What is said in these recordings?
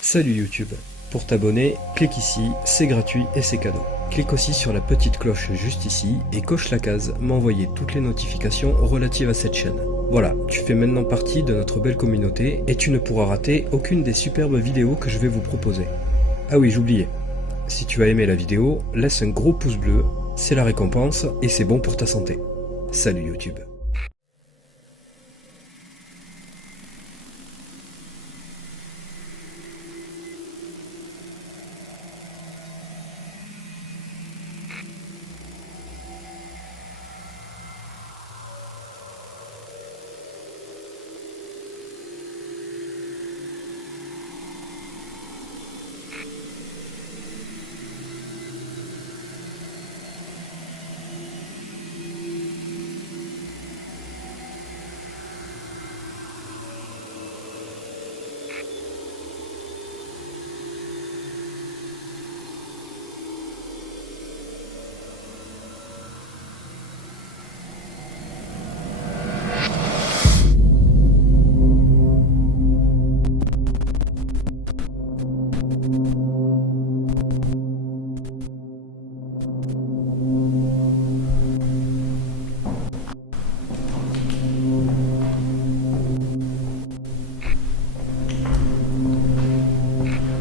Salut YouTube. Pour t'abonner, clique ici, c'est gratuit et c'est cadeau. Clique aussi sur la petite cloche juste ici et coche la case m'envoyer toutes les notifications relatives à cette chaîne. Voilà, tu fais maintenant partie de notre belle communauté et tu ne pourras rater aucune des superbes vidéos que je vais vous proposer. Ah oui, j'oubliais. Si tu as aimé la vidéo, laisse un gros pouce bleu, c'est la récompense et c'est bon pour ta santé. Salut YouTube.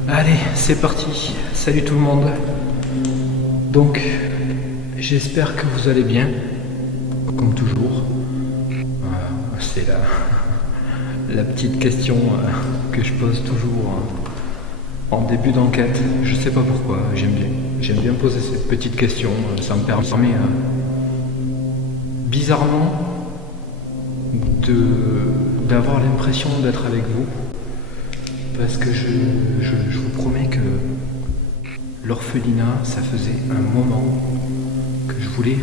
Allez, c'est parti. Salut tout le monde. Donc, j'espère que vous allez bien, comme toujours. C'est la petite question que je pose toujours en début d'enquête. Je sais pas pourquoi, j'aime bien poser cette petite question. Ça me permet bizarrement d'avoir l'impression d'être avec vous. Parce que je vous promets que l'orphelinat, ça faisait un moment que je voulais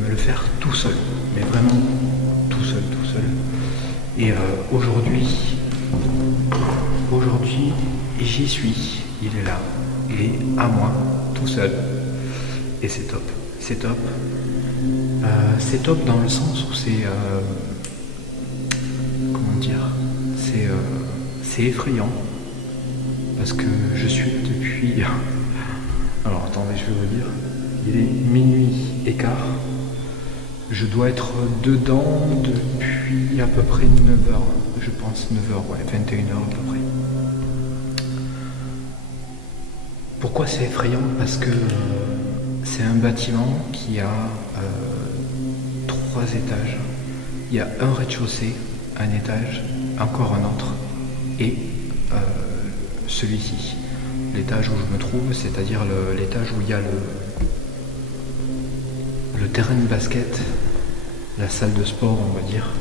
me le faire tout seul. Mais vraiment tout seul. Et aujourd'hui, j'y suis. Il est là. Il est à moi, tout seul. Et c'est top. C'est top. C'est top dans le sens où c'est... comment dire, c'est effrayant. Parce que je suis depuis... Alors attendez, je vais vous dire. Il est minuit et quart. Je dois être dedans depuis à peu près 9h. Je pense 9h, ouais, 21h à peu près. Pourquoi c'est effrayant? Parce que c'est un bâtiment qui a 3 étages. Il y a un rez-de-chaussée, un étage, encore un autre, et celui-ci, l'étage où je me trouve, c'est-à-dire l'étage où il y a le terrain de basket, la salle de sport, on va dire.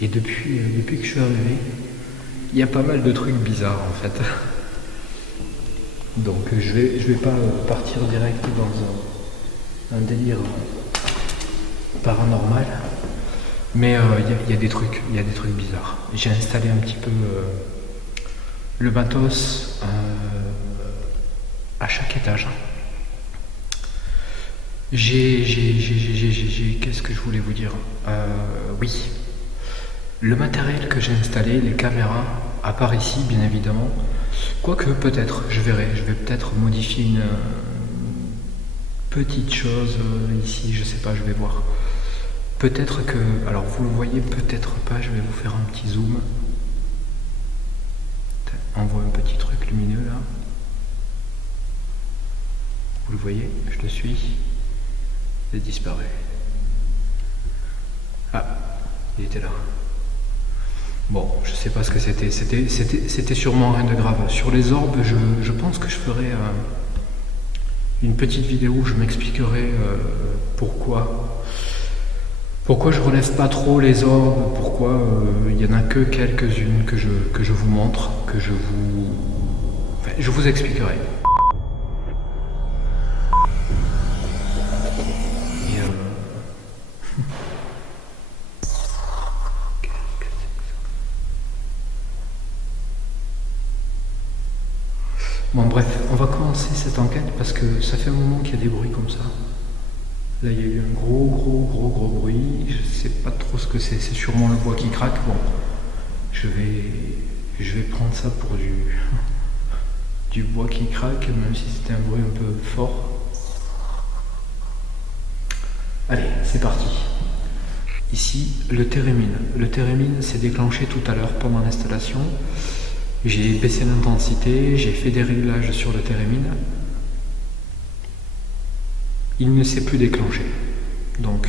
Et depuis que je suis arrivé, il y a pas mal de trucs bizarres en fait. Donc je vais pas partir direct dans un délire paranormal. Mais il y a des trucs bizarres. J'ai installé un petit peu le matos à chaque étage. Qu'est-ce que je voulais vous dire? Oui, le matériel que j'ai installé, les caméras, à part ici, bien évidemment. Quoique peut-être, je verrai. Je vais peut-être modifier une petite chose ici. Je sais pas, je vais voir. Peut-être que, alors vous le voyez peut-être pas, je vais vous faire un petit zoom. On voit un petit truc lumineux là. Vous le voyez, je le suis. Il a disparu. Ah, il était là. Bon, je sais pas ce que c'était. C'était sûrement rien de grave. Sur les orbes, je pense que je ferai une petite vidéo où je m'expliquerai pourquoi je relève pas trop les orbes, pourquoi il y en a que quelques-unes que je vous montre, je vous expliquerai. Et Bon bref, on va commencer cette enquête parce que ça fait un moment qu'il y a des bruits comme ça. Là, il y a eu un gros bruit. Je sais pas trop ce que c'est. C'est sûrement le bois qui craque. Bon, je vais prendre ça pour du bois qui craque, même si c'était un bruit un peu fort. Allez, c'est parti. Ici, le térémine. Le térémine s'est déclenché tout à l'heure pendant l'installation. J'ai baissé l'intensité, j'ai fait des réglages sur le térémine. Il ne s'est plus déclenché. Donc,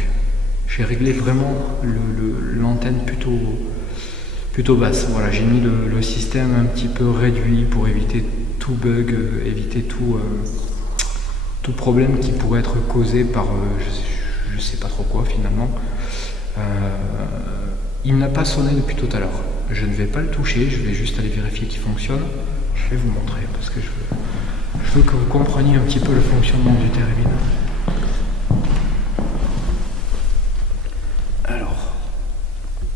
j'ai réglé vraiment l'antenne plutôt basse. Voilà, j'ai mis le système un petit peu réduit pour éviter tout bug, éviter tout problème qui pourrait être causé par je sais pas trop quoi finalement. Il n'a pas sonné depuis tout à l'heure. Je ne vais pas le toucher, je vais juste aller vérifier qu'il fonctionne. Je vais vous montrer parce que je veux que vous compreniez un petit peu le fonctionnement du térémine. Alors,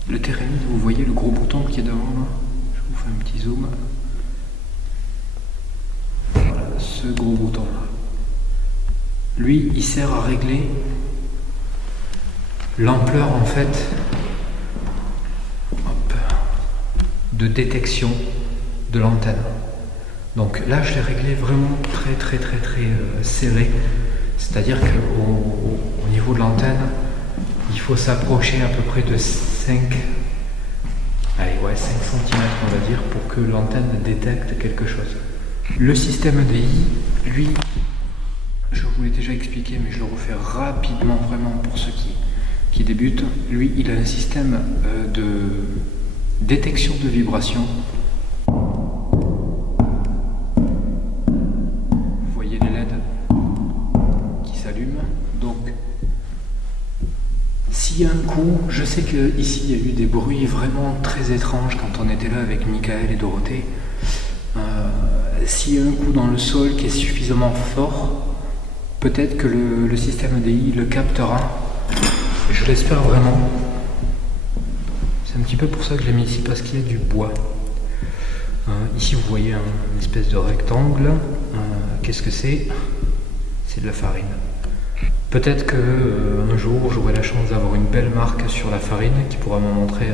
le térémine, vous voyez le gros bouton qui est devant là? Je vous fais un petit zoom. Voilà, ce gros bouton là. Lui, il sert à régler l'ampleur en fait de détection de l'antenne. Donc là, je l'ai réglé vraiment très serré. C'est-à-dire qu'au niveau de l'antenne, il faut s'approcher à peu près de 5 cm on va dire, pour que l'antenne détecte quelque chose. Le système DI, lui, je vous l'ai déjà expliqué, mais je le refais rapidement vraiment pour ceux qui débutent. Lui, il a un système de détection de vibration. Vous voyez les LED qui s'allument. Donc, s'il y a un coup, je sais qu'ici il y a eu des bruits vraiment très étranges quand on était là avec Michael et Dorothée. S'il y a un coup dans le sol qui est suffisamment fort, peut-être que le système DI le captera. Je l'espère vraiment. C'est un petit peu pour ça que je l'ai mis ici, parce qu'il y a du bois. Ici vous voyez une espèce de rectangle. Qu'est-ce que c'est? C'est de la farine. Peut-être qu'un jour j'aurai la chance d'avoir une belle marque sur la farine qui pourra me montrer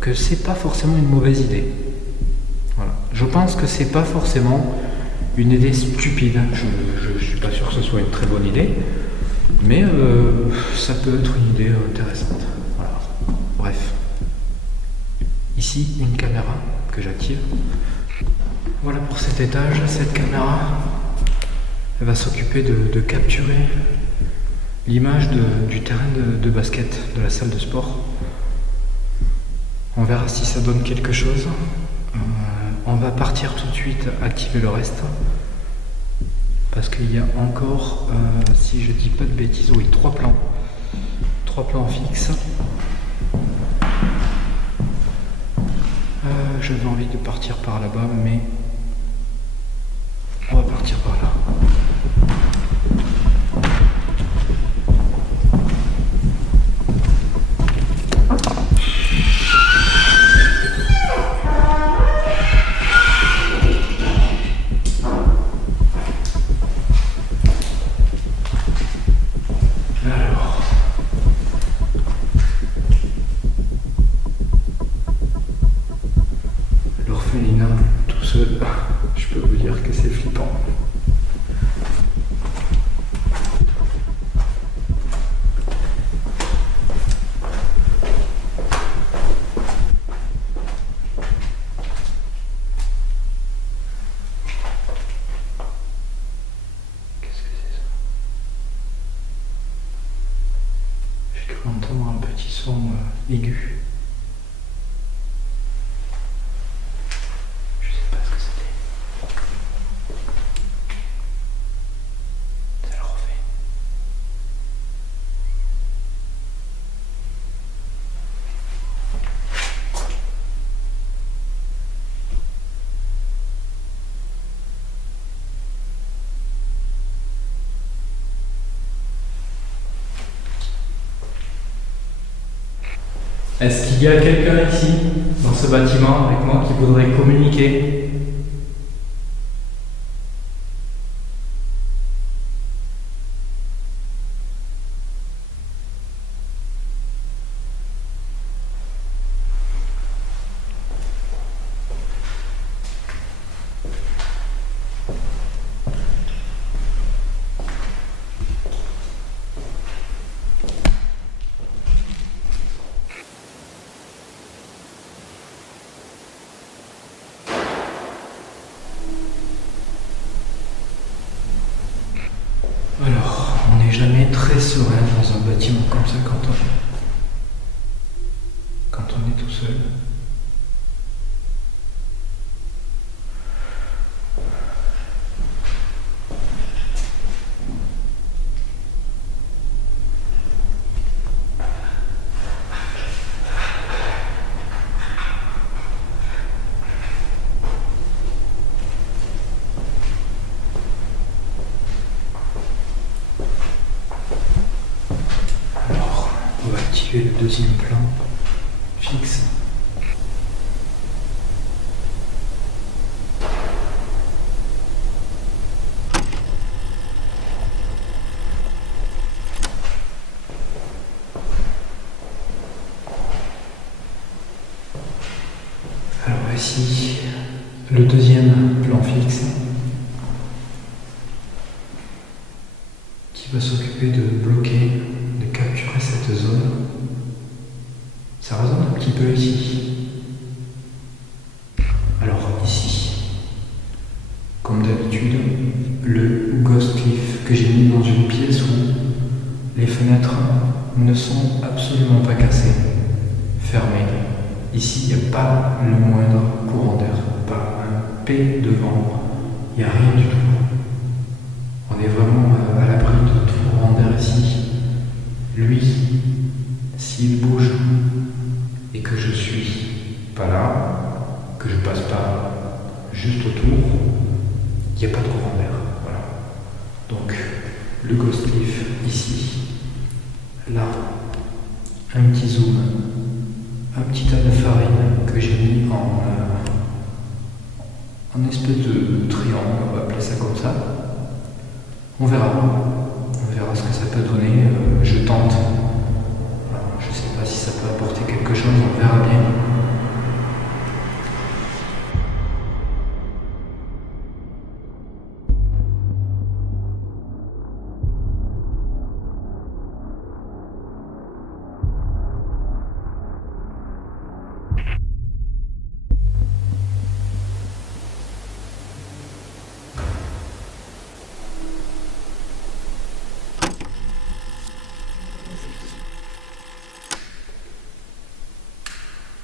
que c'est pas forcément une mauvaise idée. Voilà. Je pense que c'est pas forcément une idée stupide. Je suis pas sûr que ce soit une très bonne idée, mais ça peut être une idée intéressante. Voilà. Bref. Ici, une caméra que j'active. Voilà pour cet étage. Cette caméra, elle va s'occuper de capturer l'image du terrain de basket, de la salle de sport. On verra si ça donne quelque chose. On va partir tout de suite activer le reste. Parce qu'il y a encore, si je dis pas de bêtises, oui, 3 plans. 3 plans fixes. J'avais envie de partir par là-bas, mais on va partir par là. L'orphelinat, tout seul, je peux vous dire que c'est flippant. Qu'est-ce que c'est ça? J'ai cru entendre un petit son aigu. Est-ce qu'il y a quelqu'un ici, dans ce bâtiment, avec moi, qui voudrait communiquer? très serein dans un bâtiment comme ça quand on est tout seul. On va activer le deuxième plan fixe. Alors ici, le deuxième plan fixe qui va s'occuper de bloquer, de capturer cette zone. Ça résonne un petit peu ici. Alors ici, comme d'habitude, le ghost cliff que j'ai mis dans une pièce où les fenêtres ne sont absolument pas cassées, fermées. Ici, il n'y a pas le moindre courant d'air, pas un P de vent, il n'y a rien du tout. On est vraiment à l'abri de tout courant d'air ici. Lui, s'il bouge et que je suis pas là, que je passe pas juste autour, il n'y a pas de courant d'air. Voilà. Donc, le ghost cliff ici, là, un petit zoom, un petit tas de farine que j'ai mis en espèce de triangle, on va appeler ça comme ça. On verra ce que ça peut donner. Je tente. Voilà. Je ne sais pas si ça peut apporter quelque chose, on verra bien.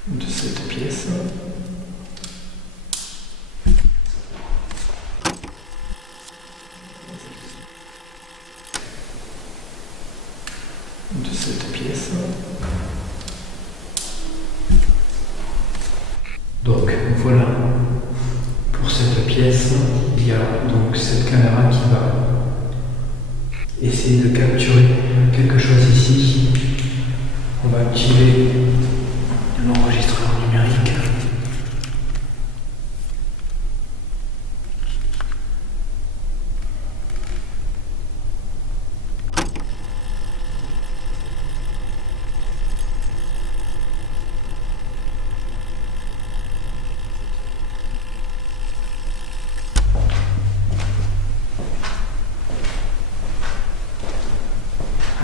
De cette pièce. De cette pièce. Donc voilà, pour cette pièce, il y a donc cette caméra qui va essayer de capturer quelque chose ici. On va activer l'enregistreur numérique.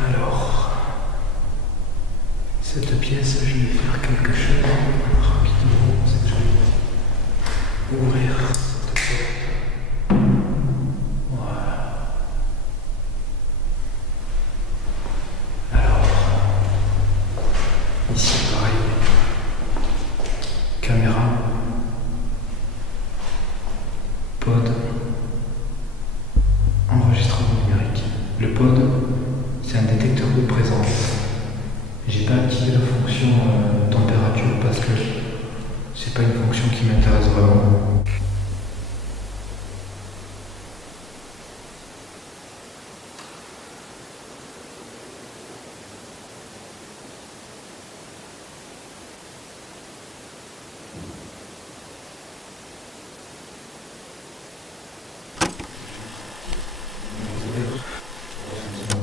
Alors, cette pièce, je vais faire quelque chose rapidement. C'est que je vais ouvrir cette porte. Voilà. Alors, ici pareil. Caméra. Pod. Enregistrement numérique. Le pod, c'est un détecteur de présence. J'ai pas activé la fonction température parce que c'est pas une fonction qui m'intéresse vraiment.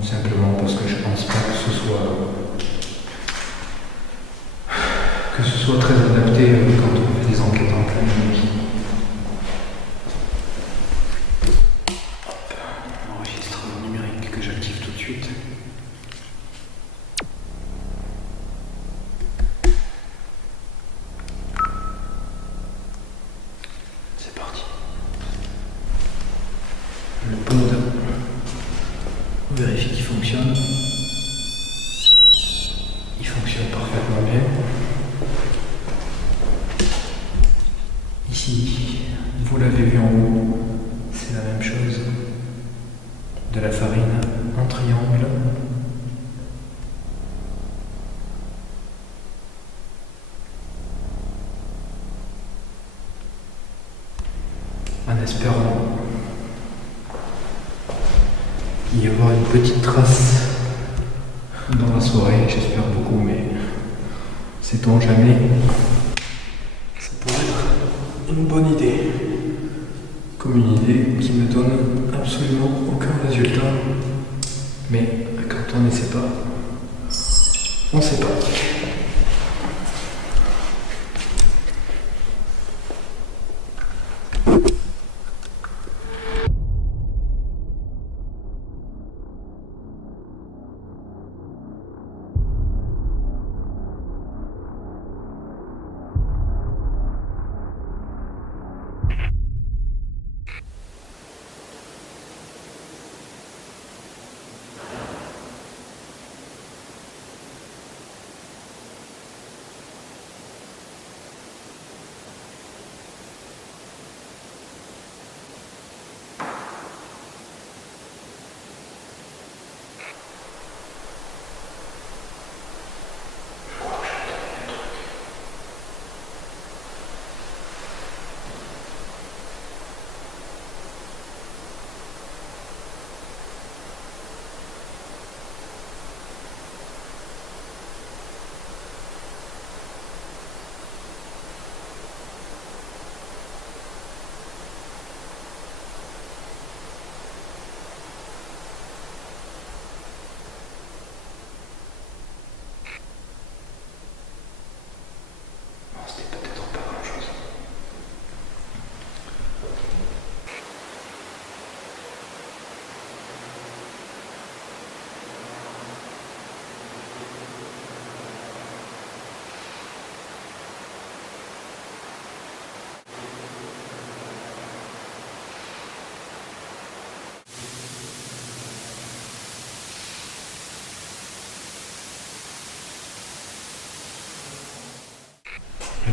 Simplement parce que je pense pas que ce soit très adapté quand on fait des enquêtes en pleine nuit. Enregistrement numérique que j'active tout de suite. C'est parti. Le pod, on vérifie qu'il fonctionne. en espérant y avoir une petite trace dans la soirée, j'espère beaucoup, mais sait-on jamais. Ça pourrait être une bonne idée. Comme une idée qui ne donne absolument aucun résultat. Mais quand on n'essaie pas, on ne sait pas.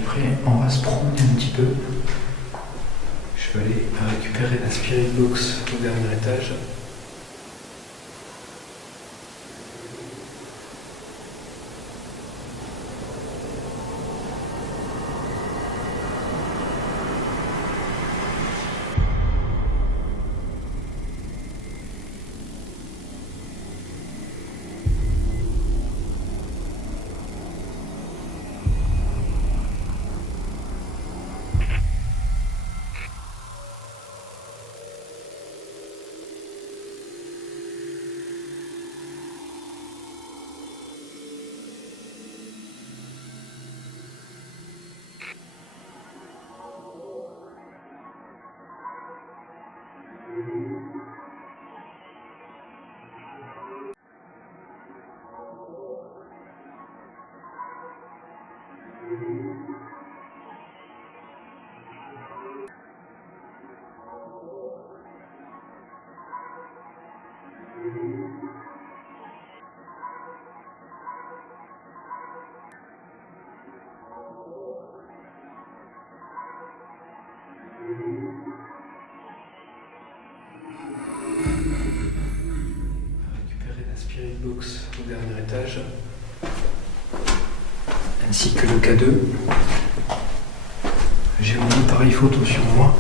Après, on va se promener un petit peu. Je vais aller récupérer la spirit box au dernier étage. Box au dernier étage, ainsi que le K2. J'ai mon appareil photo sur moi.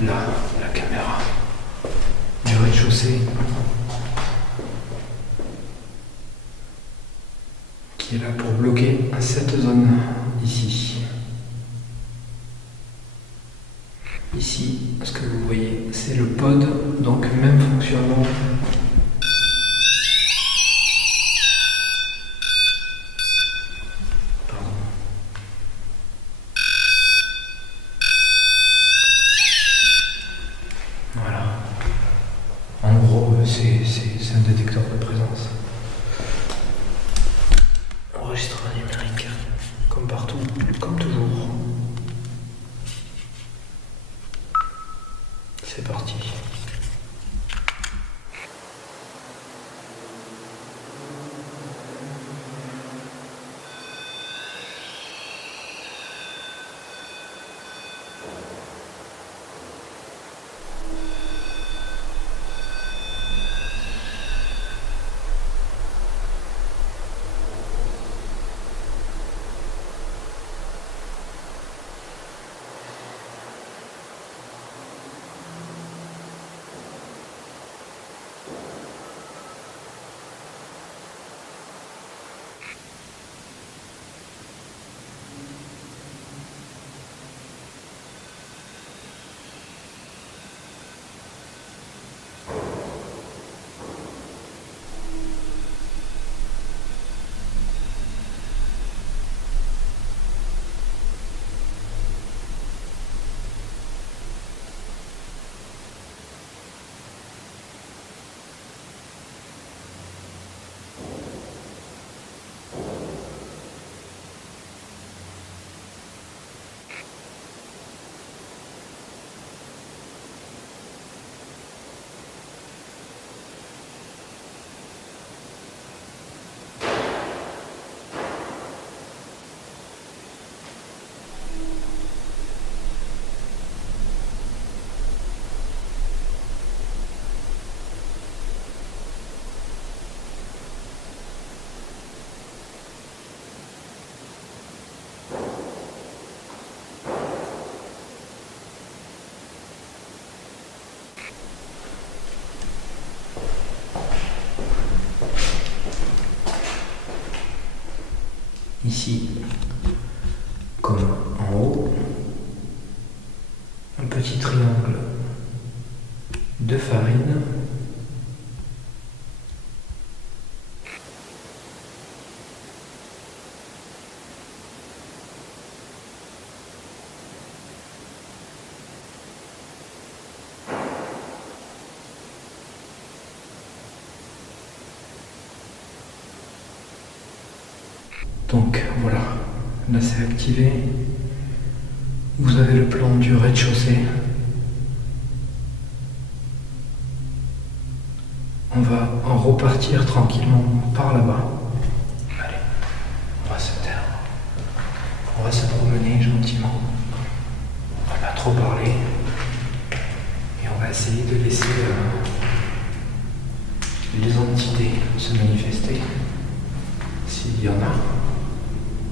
Là, la caméra du rez-de-chaussée qui est là pour bloquer cette zone ici. Ici, ce que vous voyez, c'est le pod, donc même fonctionnement. Pardon. Voilà. En gros, c'est un détecteur de présence. Enregistrement numérique, comme partout, comme toujours. C'est parti. ici, comme en haut, un petit triangle de farine. Donc voilà, là c'est activé. Vous avez le plan du rez-de-chaussée. On va en repartir tranquillement par là-bas. Allez, on va se taire. On va se promener gentiment. On va pas trop parler. Et on va essayer de laisser les entités se manifester, s'il y en a.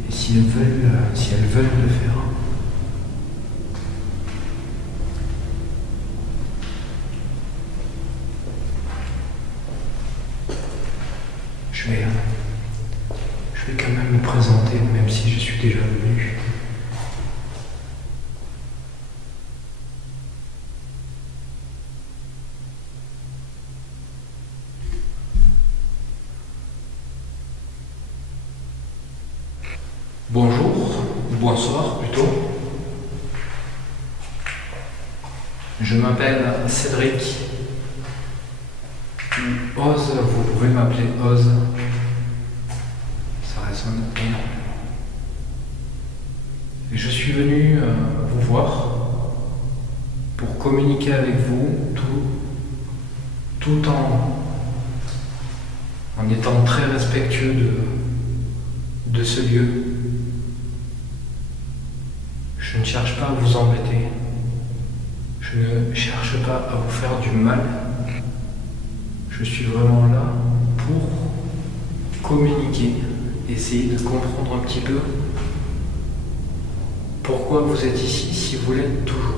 Et si elles veulent le faire. Je vais quand même me présenter, même si je suis déjà venu. Bonjour, bonsoir plutôt. Je m'appelle Cédric. Oz, vous pouvez m'appeler Oz. Ça résonne énormément. Et je suis venu vous voir pour communiquer avec vous tout en étant très respectueux de ce lieu. Je ne cherche pas à vous embêter. Je ne cherche pas à vous faire du mal. Je suis vraiment là pour communiquer, essayer de comprendre un petit peu pourquoi vous êtes ici si vous l'êtes toujours.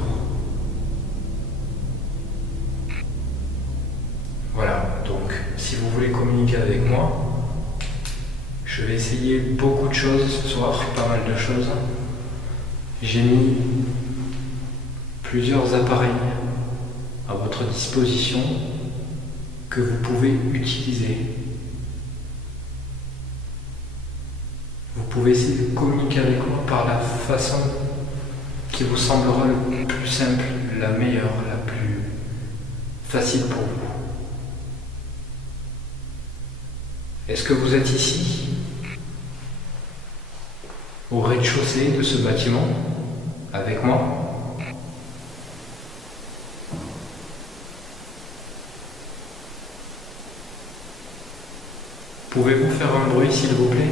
Voilà, donc si vous voulez communiquer avec moi, je vais essayer beaucoup de choses ce soir, pas mal de choses. J'ai mis plusieurs appareils à votre disposition que vous pouvez utiliser. Vous pouvez essayer de communiquer avec moi par la façon qui vous semblera le plus simple, la meilleure, la plus facile pour vous. Est-ce que vous êtes ici, au rez-de-chaussée de ce bâtiment, avec moi ? Pouvez-vous faire un bruit, s'il vous plaît ?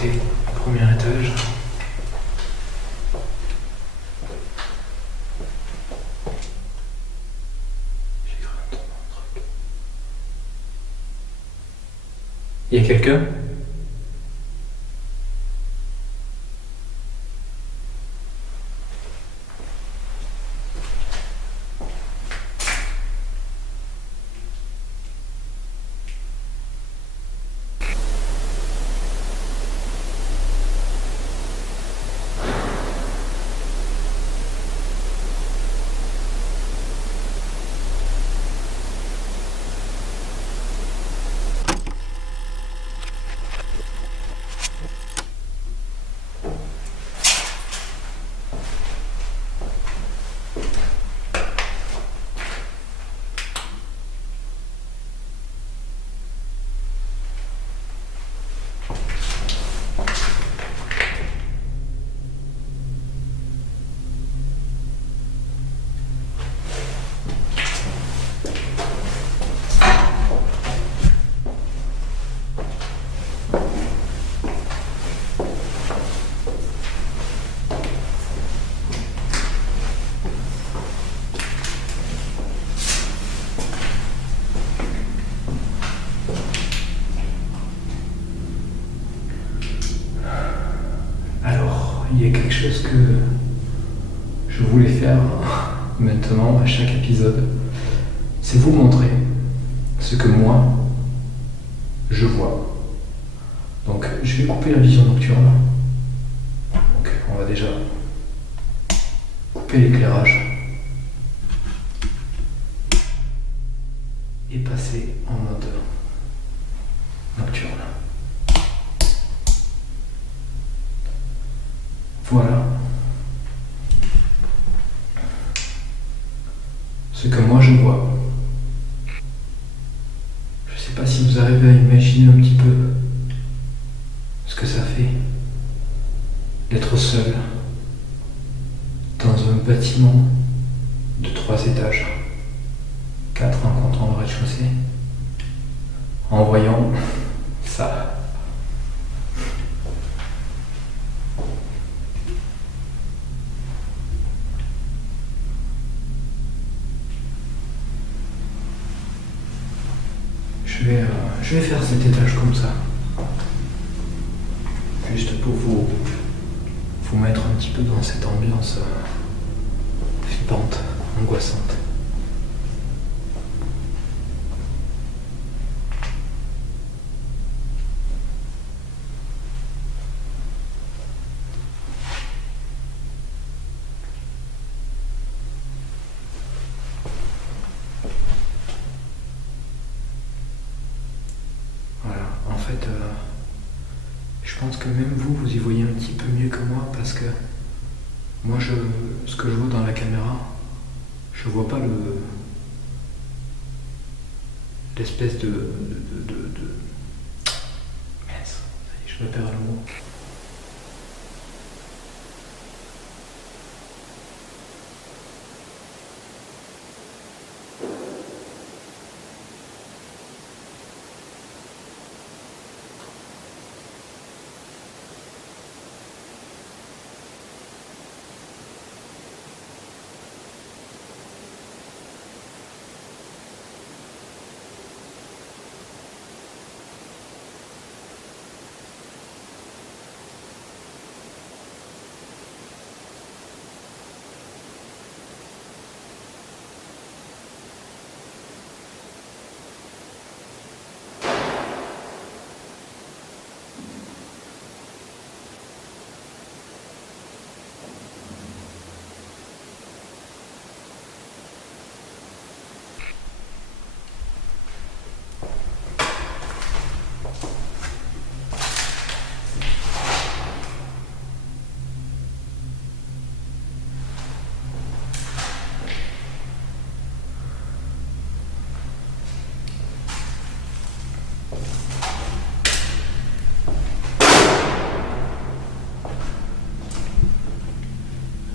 Au premier étage. J'ai cru entendre un truc. Il y a quelqu'un ? chose que je voulais faire maintenant à chaque épisode, c'est vous montrer ce que moi, je vois. Donc je vais couper la vision nocturne. Donc on va déjà couper l'éclairage et passer en mode nocturne. Voilà ce que moi je vois. Je ne sais pas si vous arrivez à imaginer un petit peu ce que ça fait d'être seul dans un bâtiment de 3 étages, 4 en comptant le rez-de-chaussée, en voyant ça. Je vais faire cet étage comme ça, juste pour vous mettre un petit peu dans cette ambiance flippante, angoissante. Je pense que même vous y voyez un petit peu mieux que moi parce que moi, ce que je vois dans la caméra, je vois pas l'espèce de... Mince, je me perds le mot.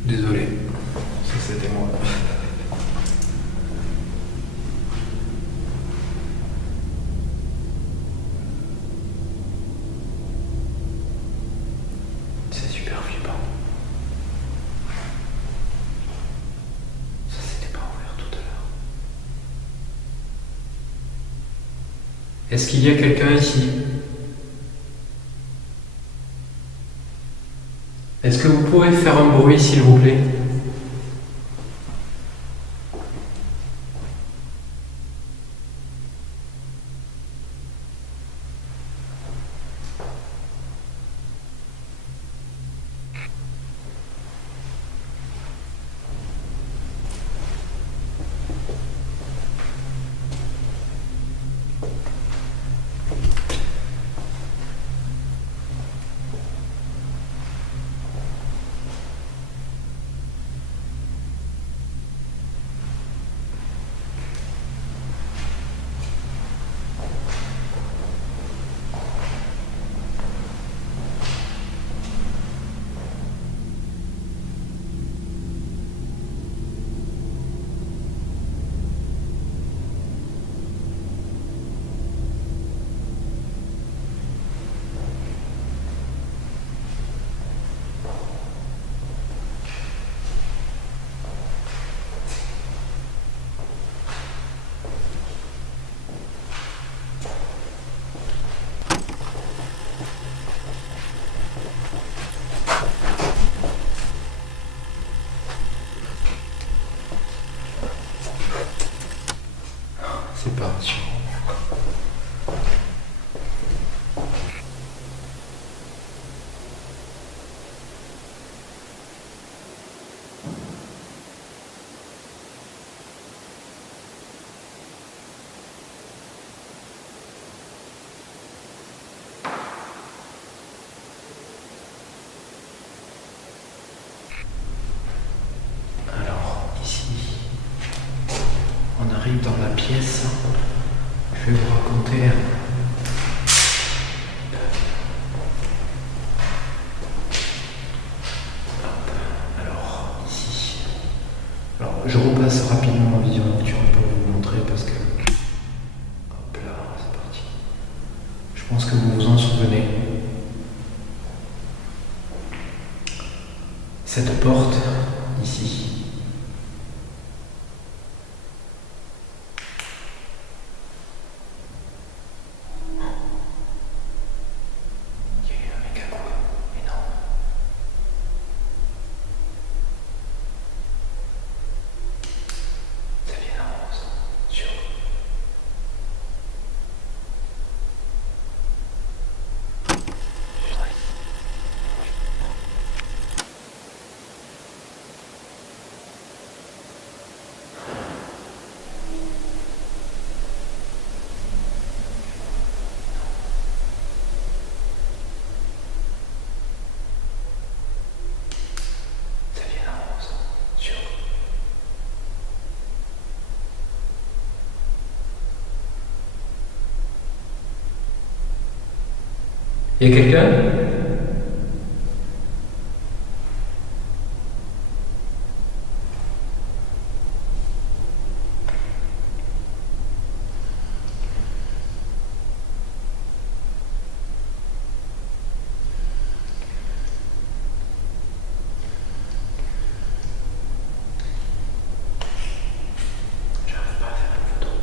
Désolé, ça c'était moi. C'est super flippant. Ça s'était pas ouvert tout à l'heure. Est-ce qu'il y a quelqu'un ici? Est-ce que vous pouvez faire un bruit, s'il vous plaît? C'est pas rassurant. Alors, ici, on arrive dans la pièce. Je vais vous raconter. Alors, ici. Alors, je repasse rapidement en vision nocturne pour vous montrer parce que. Hop là, c'est parti. Je pense que vous vous en souvenez. Cette porte, ici. Il y a eu un méga coup énorme. Ça vient en rose, sûr. Ça vient en rose, sûr. Il y a quelqu'un? J'arrive pas à faire une photo.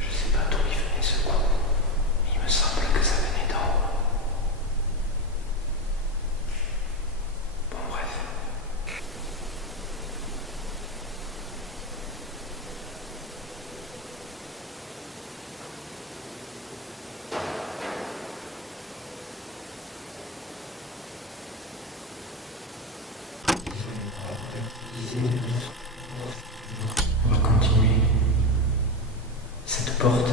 Je sais pas d'où il venait ce coup, mais il me semble que ça venait d'en haut. Bon, bref. On va continuer. Cette porte,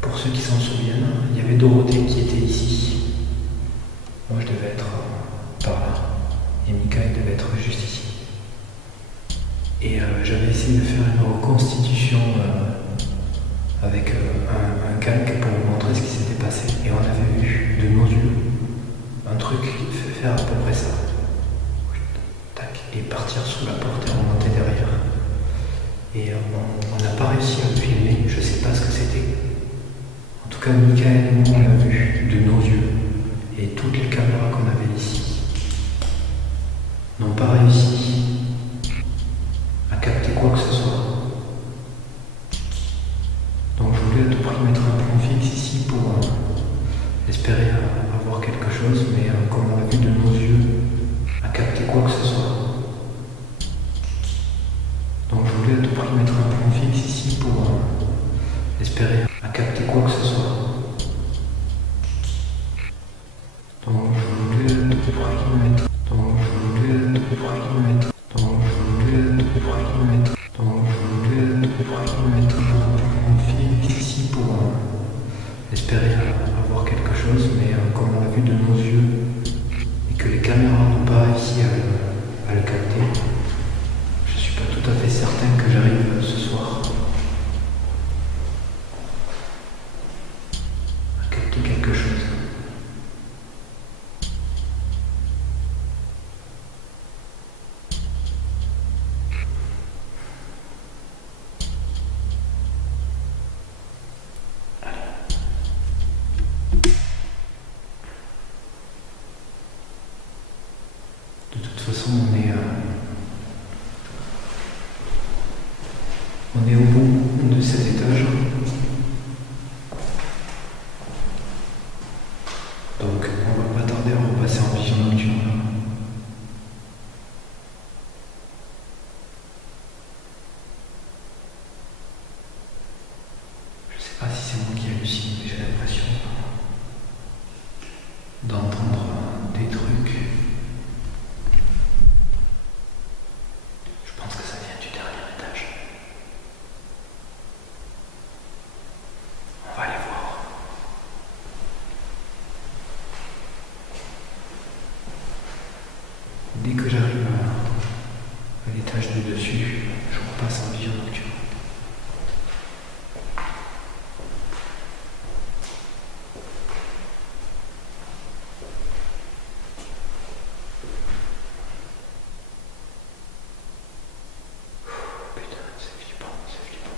pour ceux qui s'en souviennent, il y avait Dorothée qui était ici. Moi je devais être par là. Et Michael devait être juste ici. Et j'avais essayé de faire une reconstitution avec un calque pour vous montrer ce qui s'était passé. Et on avait vu de nos yeux un truc qui fait faire à peu près ça. Tac, et partir sous la porte et remonter derrière. Et on n'a pas réussi à le filmer, je sais pas ce que c'était. En tout cas, Michael et moi, on l'a vu de nos yeux. Et toutes les caméras qu'on avait ici n'ont pas réussi à capter quoi que ce soit. Donc je voulais à tout prix mettre un plan fixe ici pour espérer avoir quelque chose, mais comme on l'a vu de nos yeux, à capter quoi que ce soit. Donc je voulais à tout prix mettre un plan fixe ici pour espérer à capter quoi que ce soit. Donc je voulais à tout prix mettre. Donc je voulais à tout prix mettre. Donc je voulais à tout prix mettre. Donc je voulais à tout prix mettre un plan fixe ici pour espérer avoir quelque chose, mais comme on l'a vu de nos yeux et que les caméras n'ont pas réussi à le capter, je suis pas tout à fait certain que j'arrive ce soir à capter quelque chose. bout de cet étage. Donc on va pas tarder à repasser en vision nocturne. Je sais pas si c'est moi qui hallucine, mais j'ai l'impression d'entendre des trucs. Je pense que ça vient du dernier étage. On va aller voir. Dès que j'arrive à l'étage du dessus, je repasse en vision nocturne. Putain, c'est flippant, c'est flippant.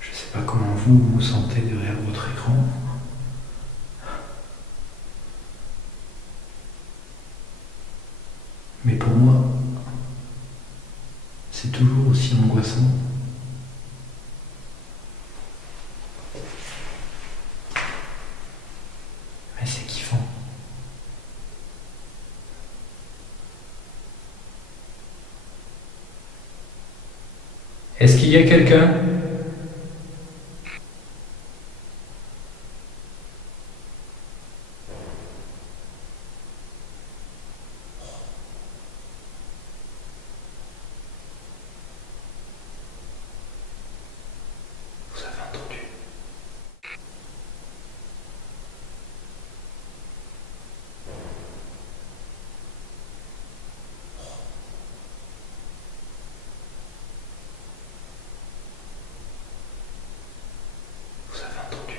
Je sais pas comment vous vous sentez derrière votre écran. Mais pour moi, c'est toujours aussi angoissant. Mais c'est kiffant. Est-ce qu'il y a quelqu'un ? Vous avez entendu ? Vous avez entendu ?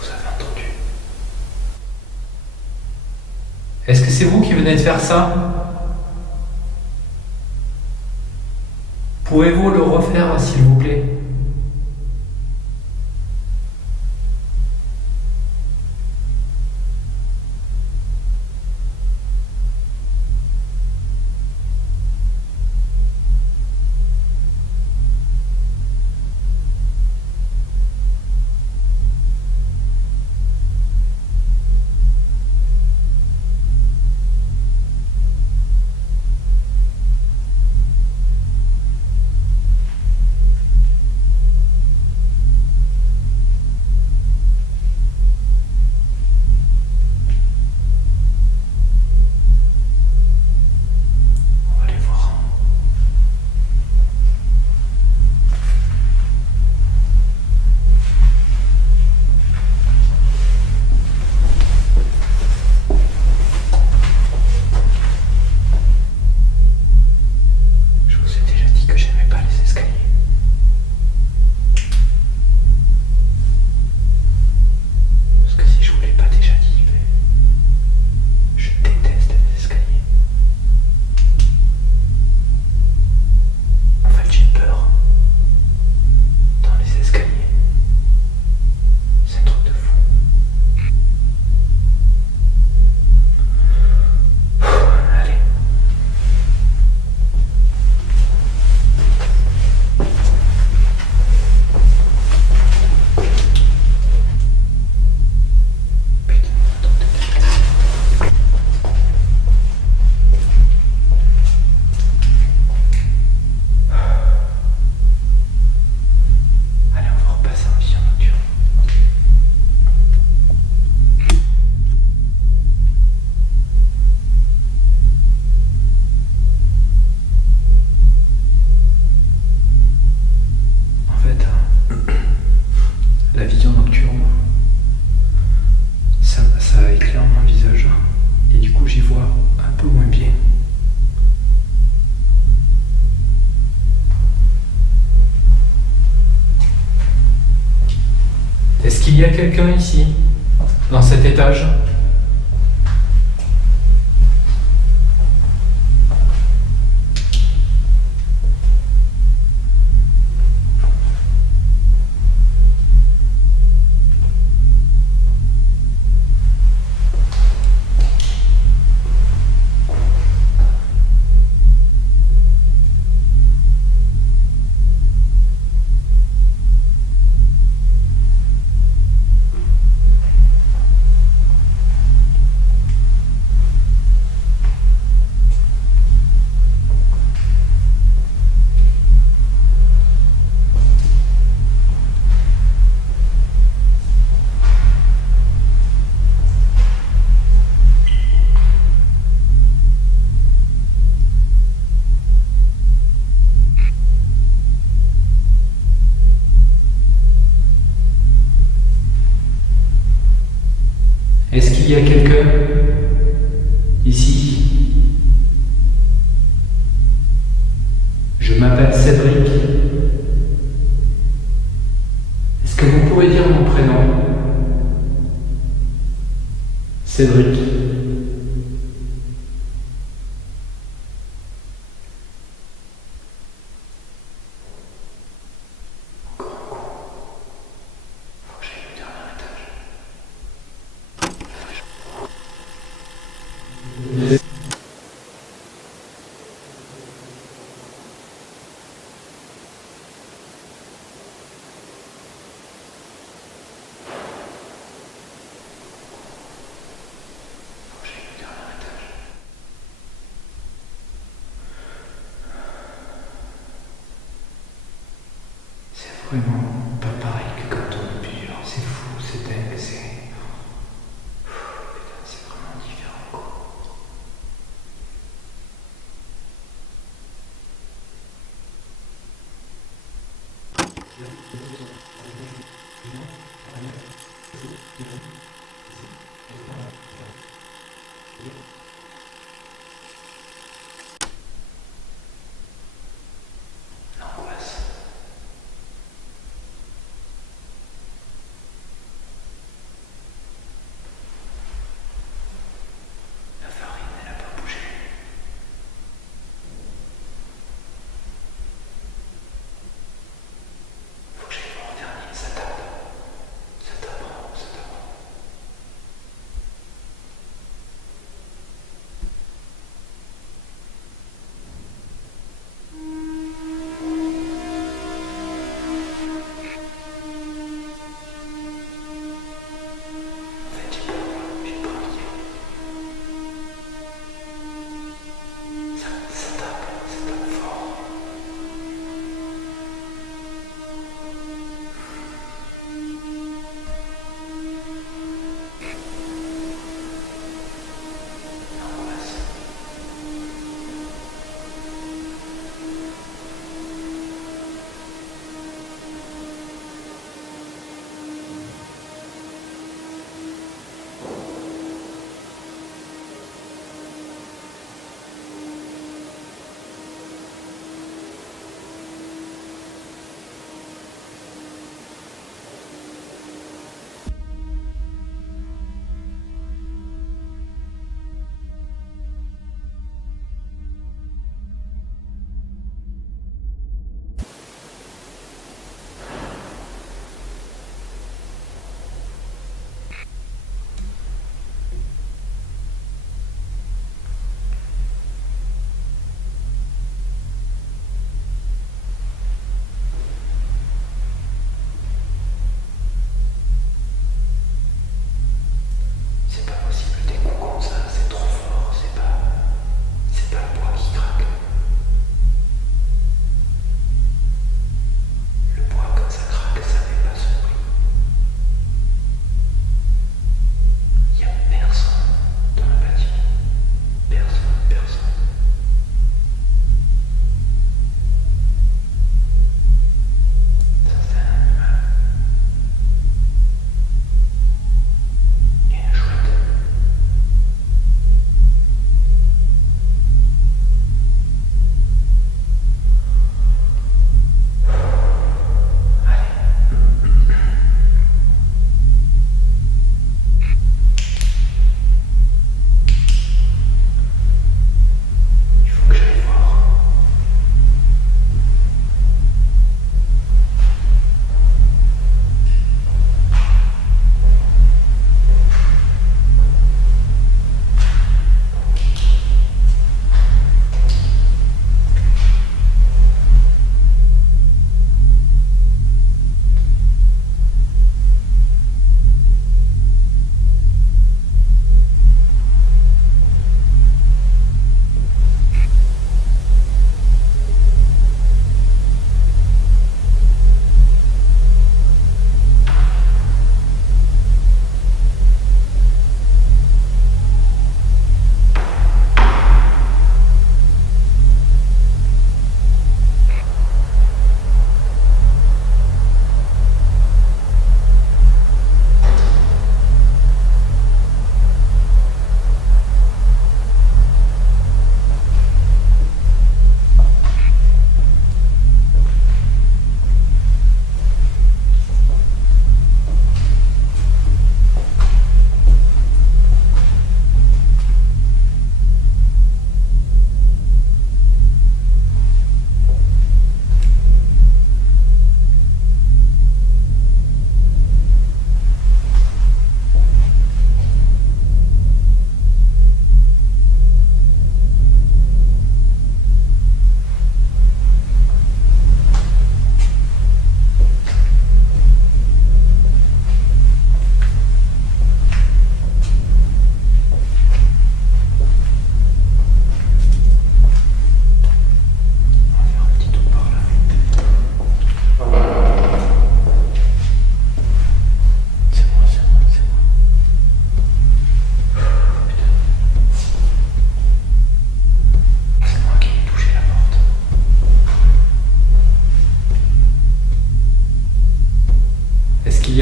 Vous avez entendu ? Est-ce que c'est vous qui venez de faire ça ? Pouvez-vous le refaire, s'il vous plaît ? y a quelqu'un ici, dans cet étage? Est-ce qu'il y a quelqu'un ici? Je m'appelle Cédric. Est-ce que vous pouvez dire mon prénom? Cédric. C'est vraiment pas pareil que quand on est plusieurs. C'est fou, c'est dingue, c'est... Putain, c'est vraiment différent, quoi. L'angoisse. La farine, elle a pas bougé. Faut que j'aille voir.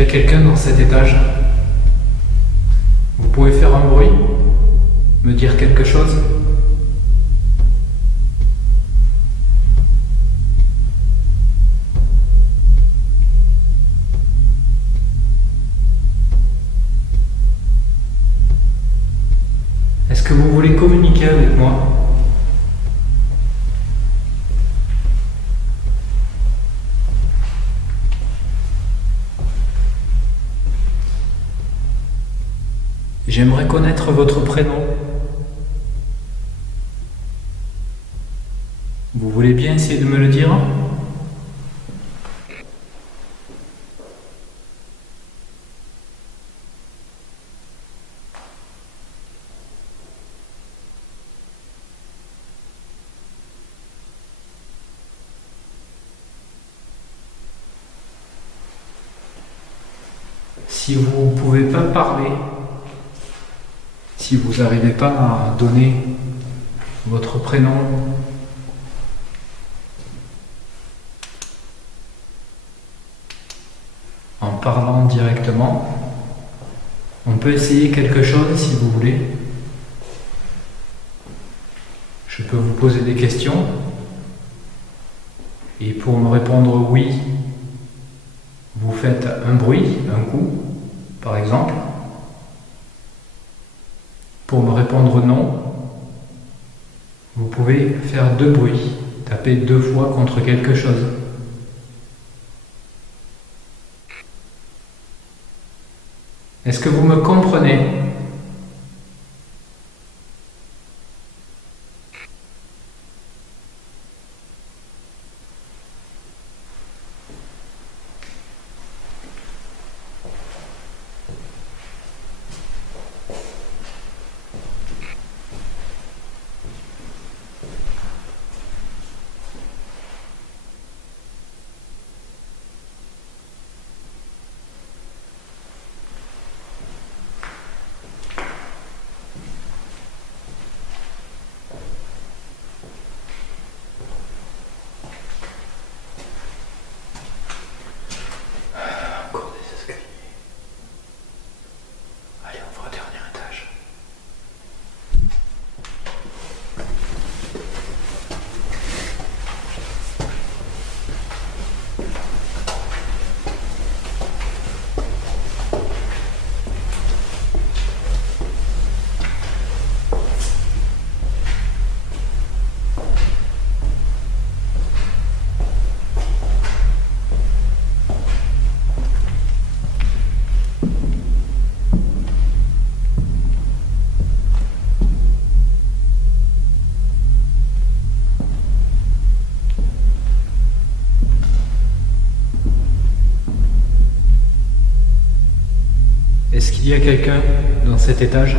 y a quelqu'un dans cet étage? Vous pouvez faire un bruit? Me dire quelque chose? Est-ce que vous voulez communiquer avec moi? J'aimerais connaître votre prénom. Vous voulez bien essayer de me le dire? Si vous ne pouvez pas parler, si vous n'arrivez pas à donner votre prénom, en parlant directement, on peut essayer quelque chose si vous voulez. Je peux vous poser des questions et pour me répondre oui, vous faites un bruit, un coup, par exemple. Pour me répondre non, vous pouvez faire 2 bruits, taper 2 fois contre quelque chose. Est-ce que vous me comprenez? Encore des escaliers. Allez, on va au dernier étage. Est-ce qu'il y a quelqu'un dans cet étage?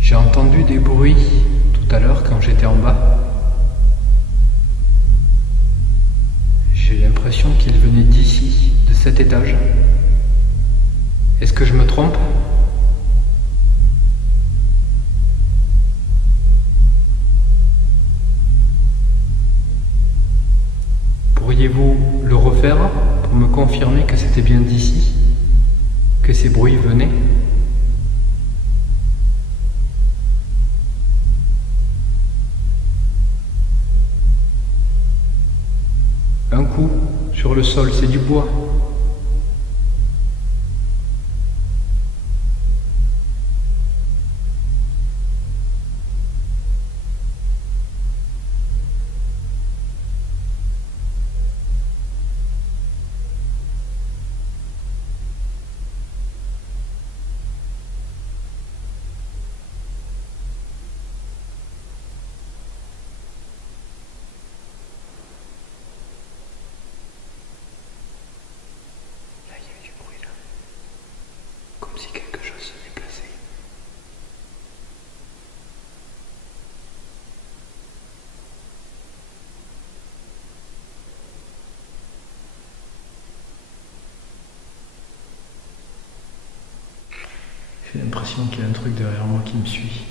J'ai entendu des bruits tout à l'heure quand j'étais en bas. J'ai l'impression qu'ils venaient d'ici, de cet étage. Est-ce que je me trompe? Pourriez-vous le refaire pour me confirmer que c'était bien d'ici que ces bruits venaient? Un coup sur le sol, c'est du bois. J'ai l'impression qu'il y a un truc derrière moi qui me suit.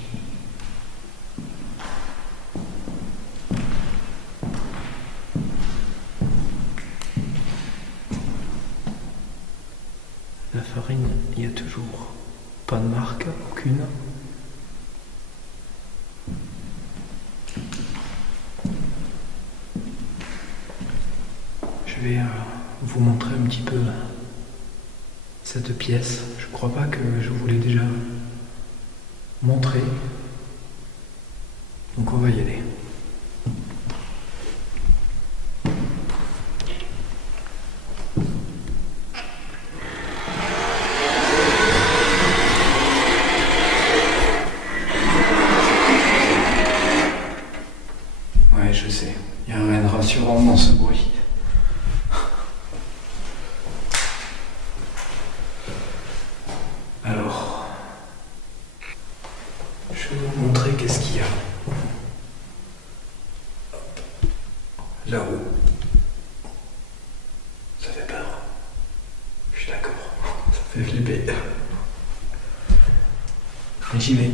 La farine, il y a toujours pas de marque, aucune. Je vais vous montrer un petit peu cette pièce. Je crois pas que je vous l'ai déjà montré. Donc on va y aller. Ouais, je sais. Il n'y a rien de rassurant dans ce bruit. Alors, je vais vous montrer qu'est-ce qu'il y a. Là-haut. Ça fait peur. Je suis d'accord. Ça fait flipper. Mais j'y vais.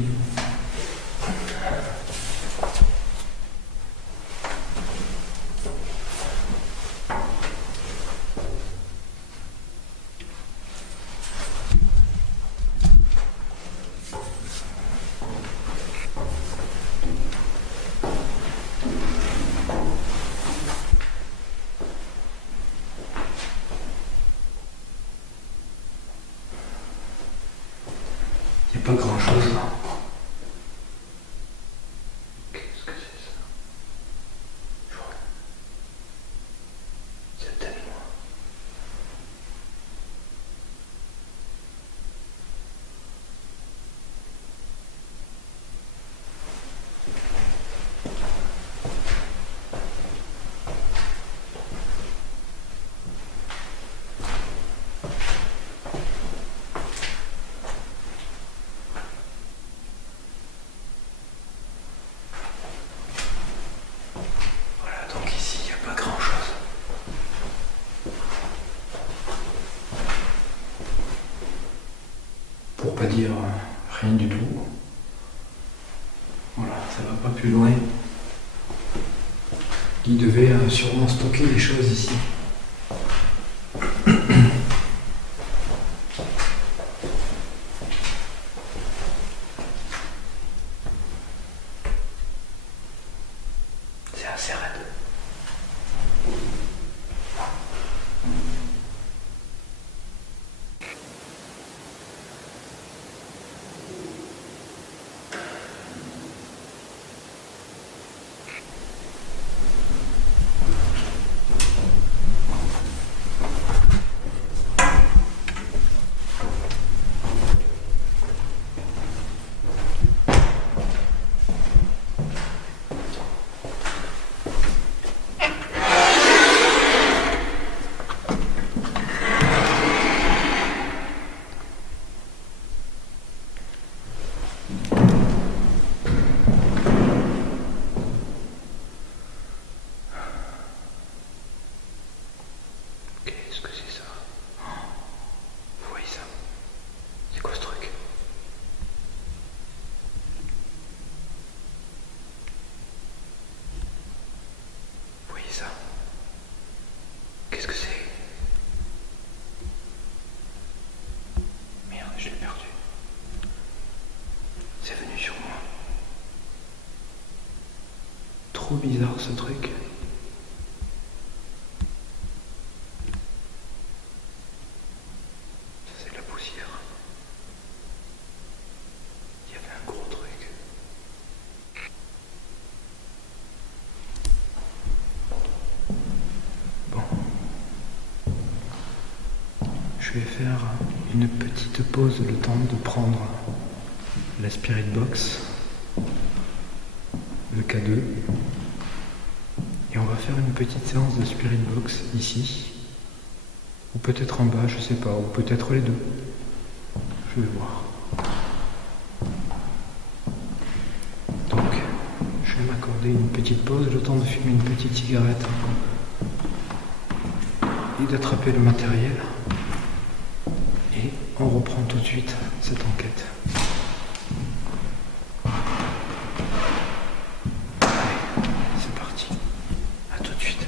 Il n'y a pas grand chose là. Qu'est-ce que c'est ça? C'est tellement. Donc ici, il n'y a pas grand chose. Pour pas dire rien du tout. Voilà, ça va pas plus loin. Il devait sûrement stocker des choses ici. C'est assez raide. Qu'est-ce que c'est ça? Vous voyez ça? C'est quoi ce truc? Vous voyez ça? Qu'est-ce que c'est? Merde, je l'ai perdu. C'est venu sur moi. Trop bizarre ce truc. Ça c'est de la poussière. Il y avait un gros truc. Bon. Je vais faire une petite pause, le temps de prendre la Spirit Box, le K2, et on va faire une petite séance de Spirit Box ici, ou peut-être en bas, je sais pas, ou peut-être les deux. Je vais voir. Donc, je vais m'accorder une petite pause, le temps de fumer une petite cigarette et d'attraper le matériel. Et on reprend tout de suite cette enquête. Allez, c'est parti. À tout de suite.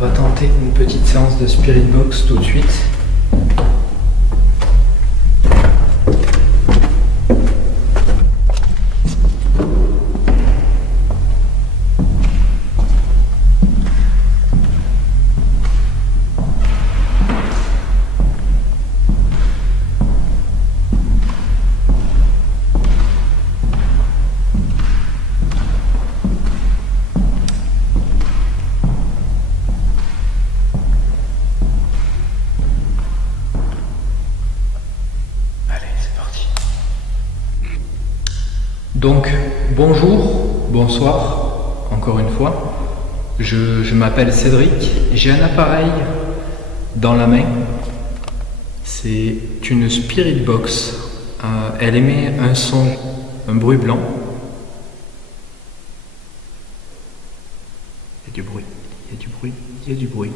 On va tenter une petite séance de Spirit Box tout de suite. Donc, bonjour, bonsoir, encore une fois. Je m'appelle Cédric, j'ai un appareil dans la main. C'est une Spirit Box. Elle émet un son, un bruit blanc. Il y a du bruit, il y a du bruit, il y a du bruit.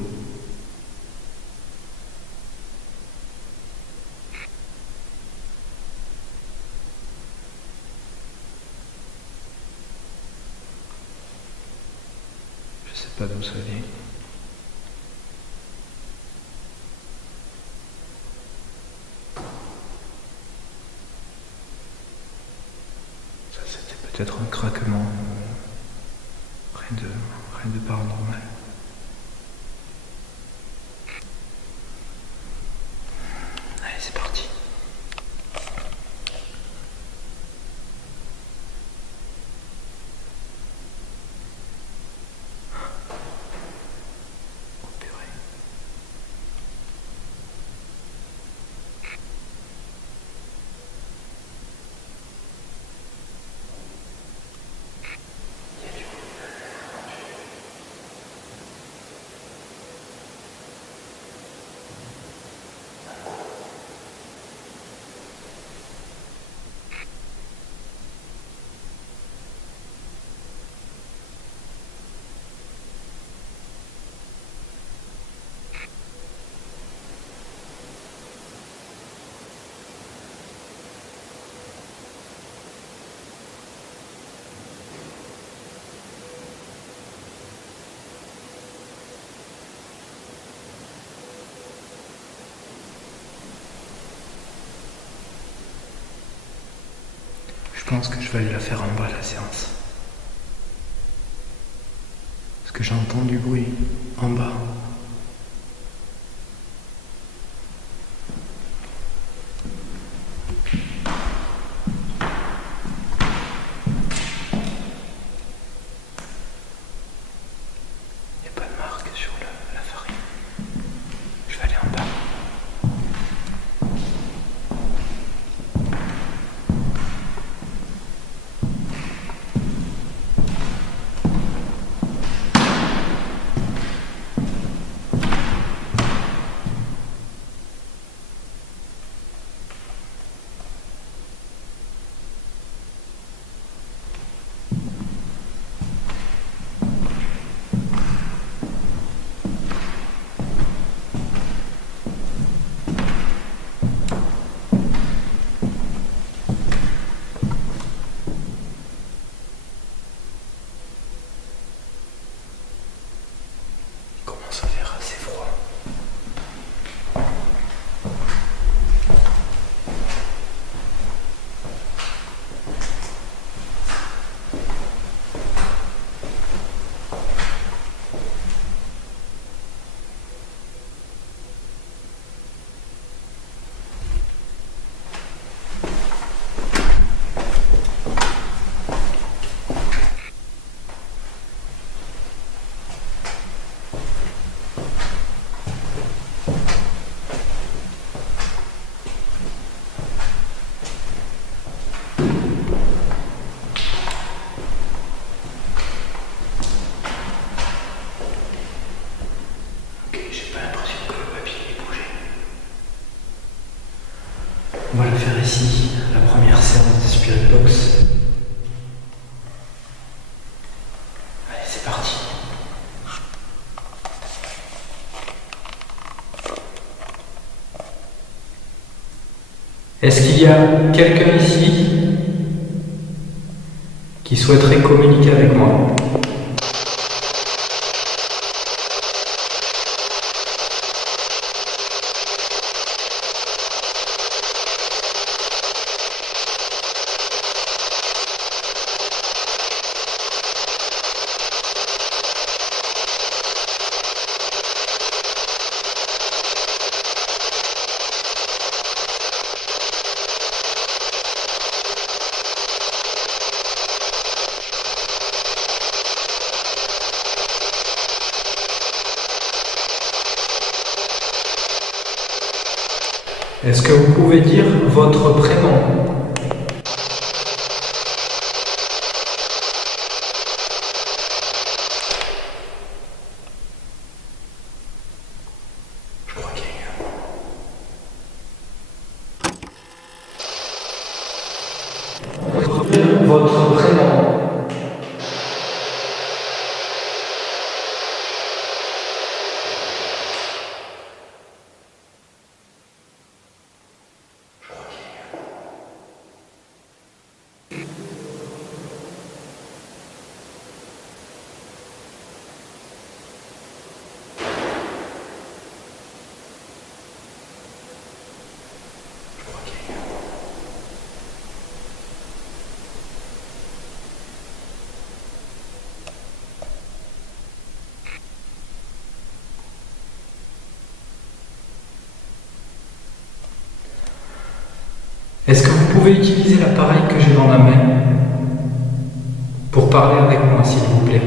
Je sais pas d'où ça vient. Ça c'était peut-être un craquement. Rien de paranormal. Allez, c'est parti. Je pense que je vais aller la faire en bas la séance. Parce que j'entends du bruit en bas. On va le faire ici, la première séance des Spirit Box. Allez, c'est parti. Est-ce qu'il y a quelqu'un ici qui souhaiterait communiquer avec moi? Est-ce que vous pouvez dire votre prénom? Je crois qu'il y a eu votre prénom. Est-ce que vous pouvez utiliser l'appareil que j'ai dans la main pour parler avec moi, s'il vous plaît?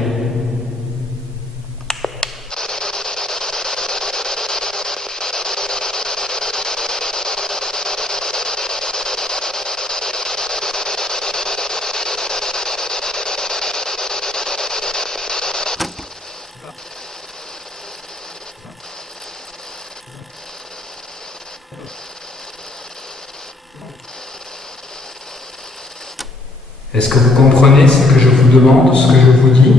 Est-ce que vous comprenez ce que je vous demande, ce que je vous dis?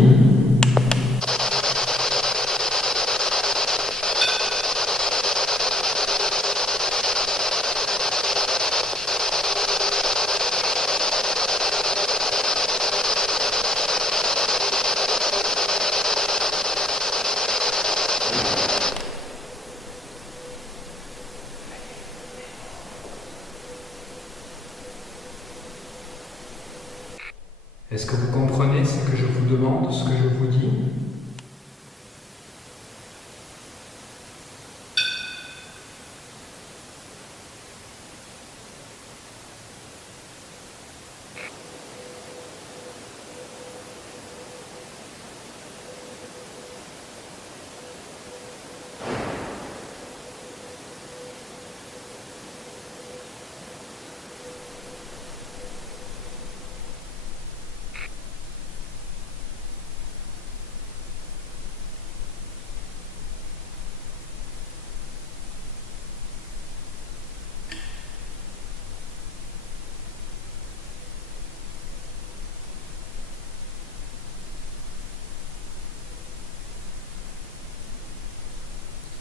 Est-ce que vous comprenez ce que je vous demande, ce que je vous dis?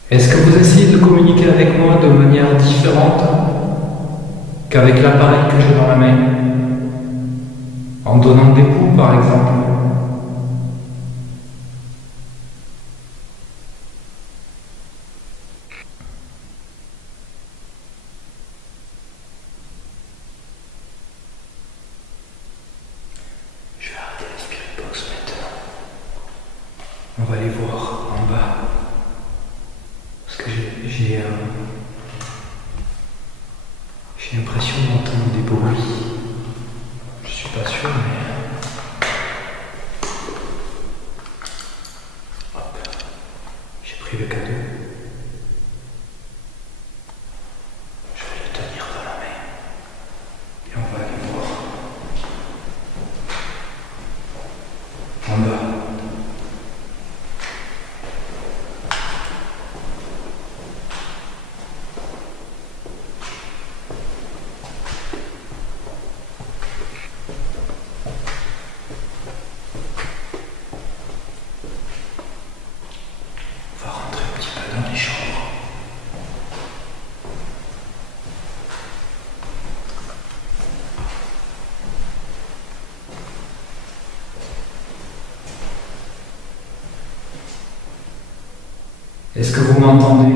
Est-ce que vous essayez de communiquer avec moi de manière différente qu'avec l'appareil que j'ai dans la main? En donnant des coups, par exemple? Je vais arrêter la Spirit Box maintenant. On va aller voir en bas. Parce que j'ai l'impression d'entendre des bruits. Je suis pas sûr, mais... Hop. J'ai pris le cadeau. Je vais le tenir dans la main. Et on va aller voir. En bas. Est-ce que vous m'entendez?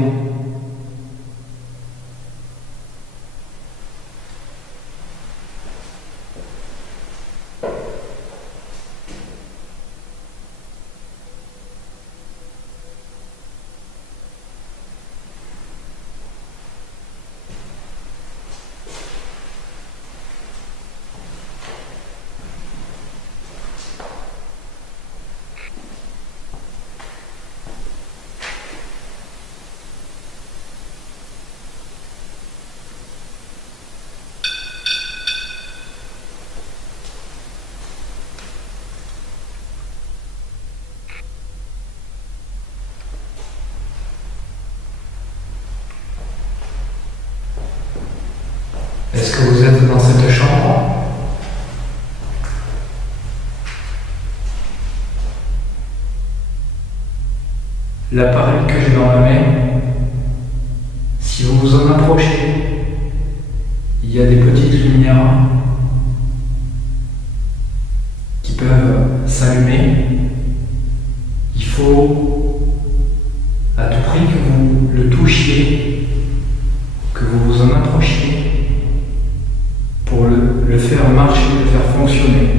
Est-ce que vous êtes dans cette chambre? L'appareil que j'ai dans la main, si vous vous en approchez, il y a des petites lumières qui peuvent s'allumer. Il faut à tout prix que vous le touchiez, que vous vous en approchiez pour le faire marcher, le faire fonctionner.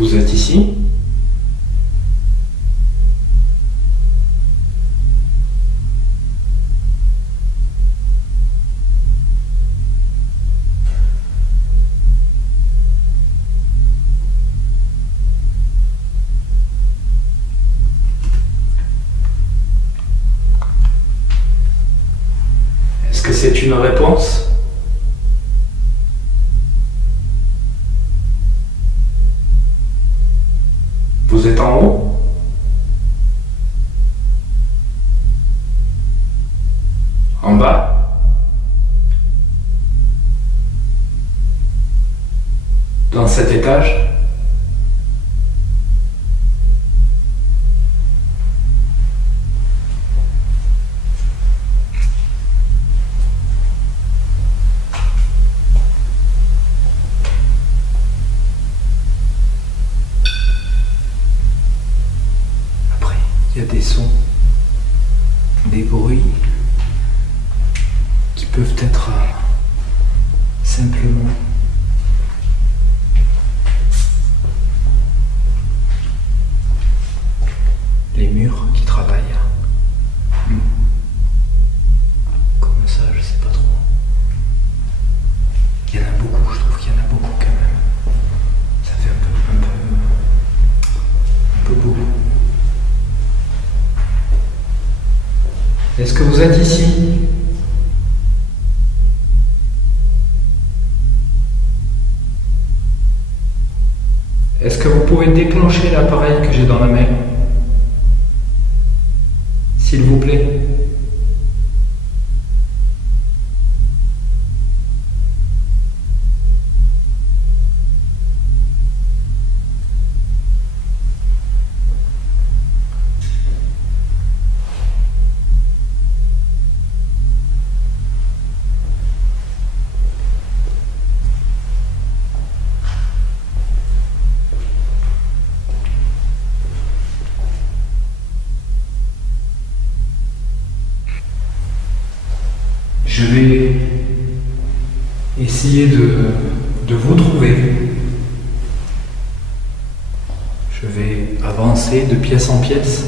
Vous êtes ici? Est-ce que c'est une réponse? Vous êtes en haut? En bas? Dans cet étage? Il y a des sons, des bruits qui peuvent être simplement les murs qui travaillent. Comme ça, je sais pas trop. Il y en a beaucoup, je trouve qu'il y en a beaucoup quand même. Ça fait un peu beaucoup. Est-ce que vous êtes ici? Est-ce que vous pouvez déclencher l'appareil que j'ai dans la main? S'il vous plaît. Je vais essayer de vous trouver. Je vais avancer de pièce en pièce.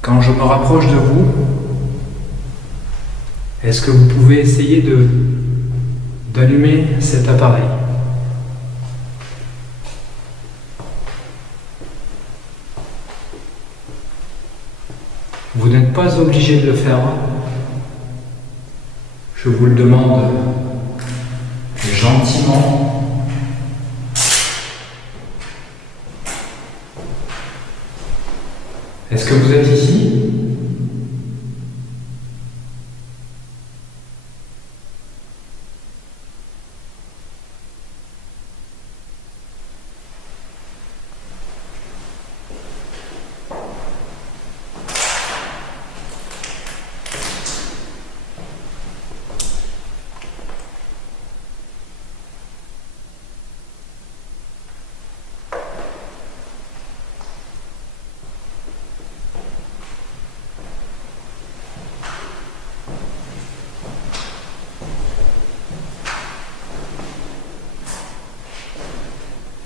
Quand je me rapproche de vous, Est-ce que vous pouvez essayer d'allumer cet appareil? Vous n'êtes pas obligé de le faire. Je vous le demande gentiment. Est-ce que vous êtes ici?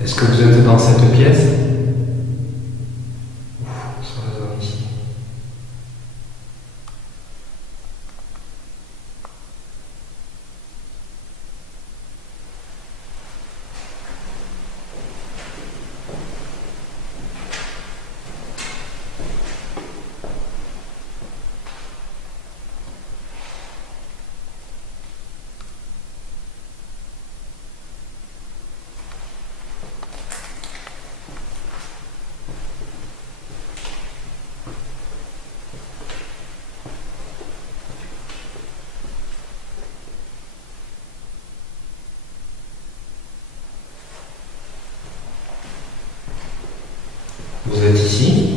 Est-ce que vous êtes dans cette pièce? Ça résonne ici. Vous êtes ici?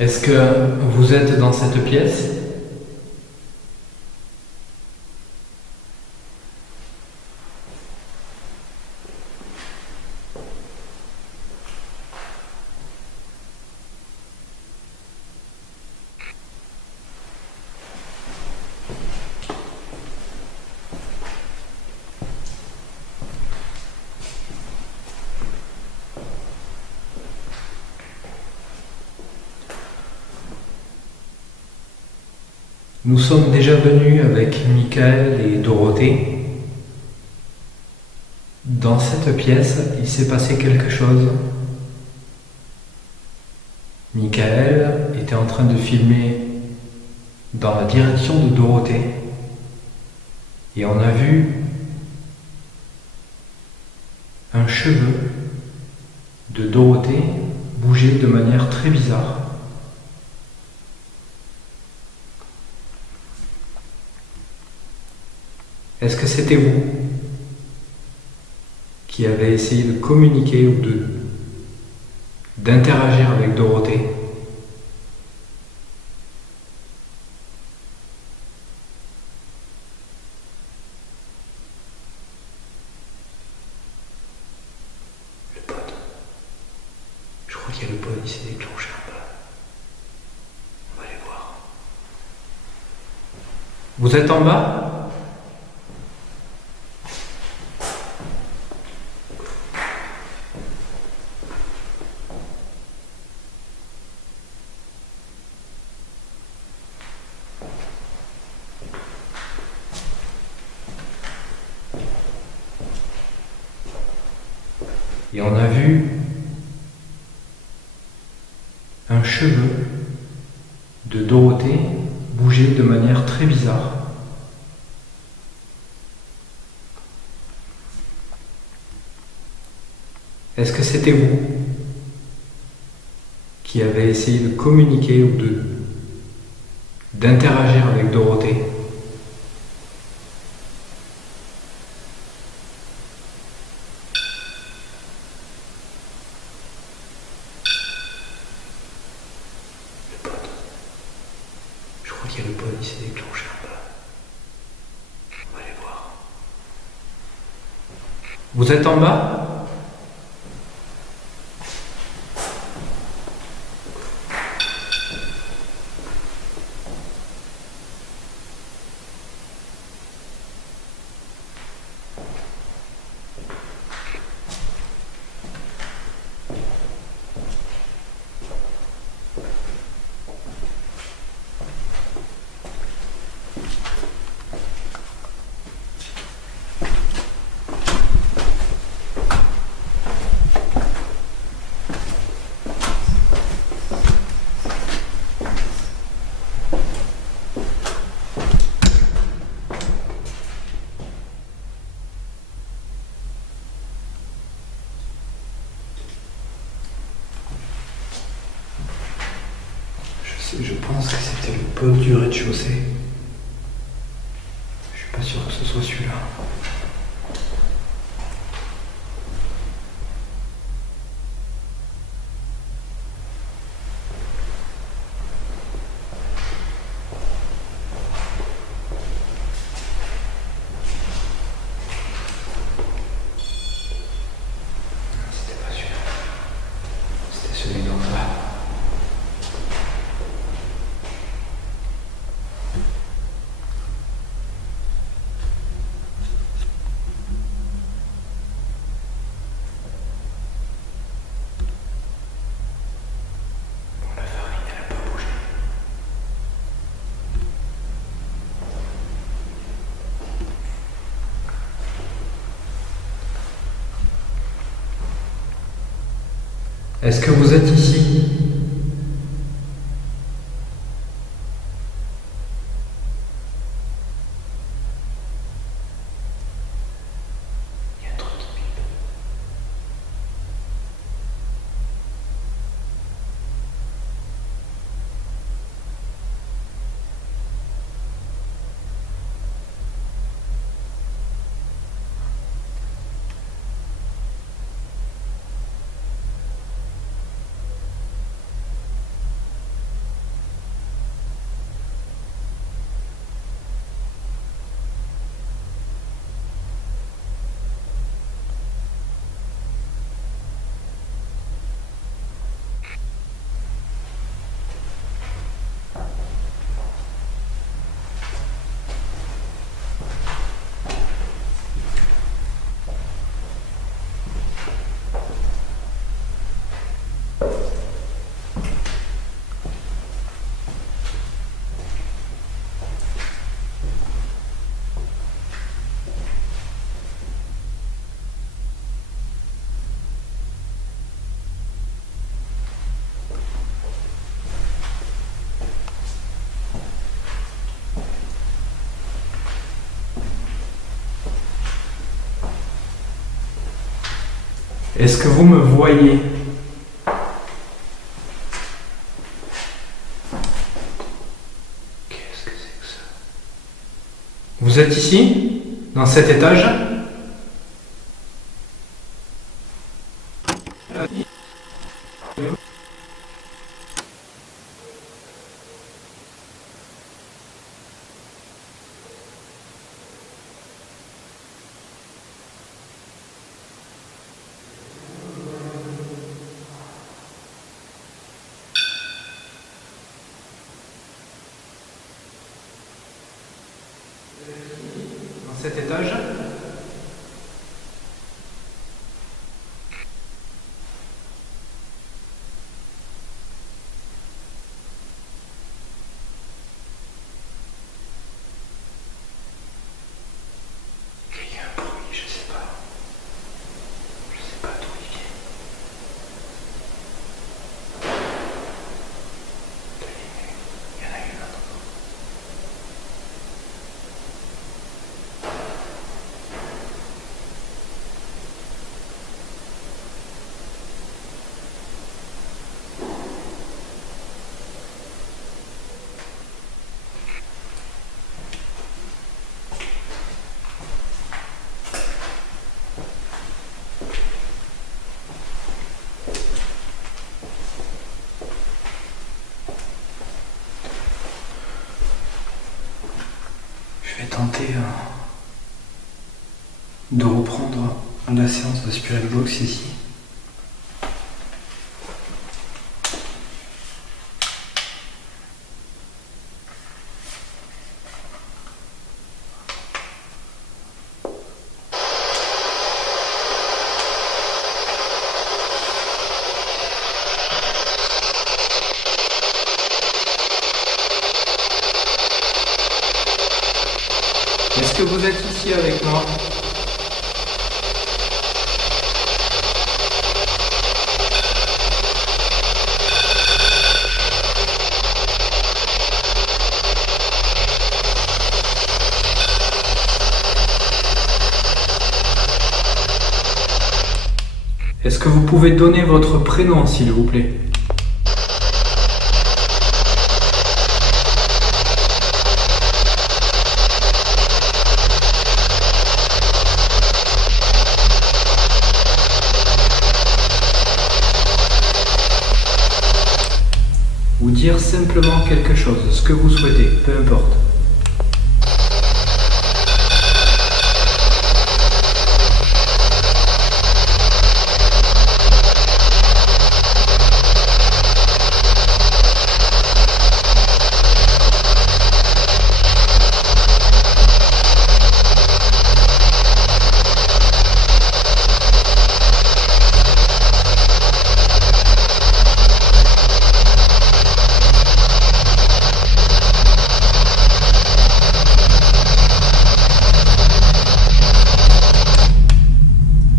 Est-ce que vous êtes dans cette pièce? Nous sommes déjà venus avec Michael et Dorothée. Dans cette pièce, il s'est passé quelque chose. Michael était en train de filmer dans la direction de Dorothée. Et on a vu un cheveu de Dorothée bouger de manière très bizarre. Est-ce que c'était vous qui avez essayé de communiquer ou d'interagir avec Dorothée? Le pod. Je crois qu'il y a le pod, il s'est déclenché un peu. On va aller voir. Vous êtes en bas? Et on a vu un cheveu de Dorothée bouger de manière très bizarre. Est-ce que c'était vous qui avez essayé de communiquer ou d'interagir avec Dorothée? Je crois qu'il y a le pod, il s'est déclenché un peu. On va aller voir. Vous êtes en bas? Je pense que c'était le pote du rez-de-chaussée. Je suis pas sûr que ce soit celui-là. C'était pas celui-là. C'était celui d'en bas. Est-ce que vous êtes ici? Il y a un truc qui pipe. Est-ce que vous me voyez? Qu'est-ce que c'est que ça? Vous êtes ici? Dans cet étage? Dans cet étage? Il y a un bruit, je sais pas. Je sais pas d'où il vient. Il y en a une autre. Je vais tenter de reprendre la séance de Spirit Box ici. Est-ce que vous êtes ici avec moi? Est-ce que vous pouvez donner votre prénom, s'il vous plaît? Ou dire simplement quelque chose, ce que vous souhaitez, peu importe.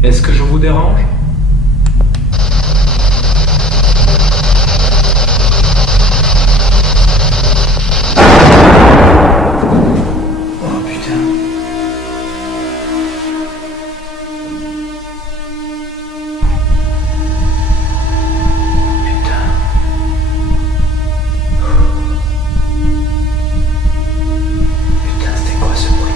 Est-ce que je vous dérange? Oh putain. Putain. Putain, c'était quoi ce bruit?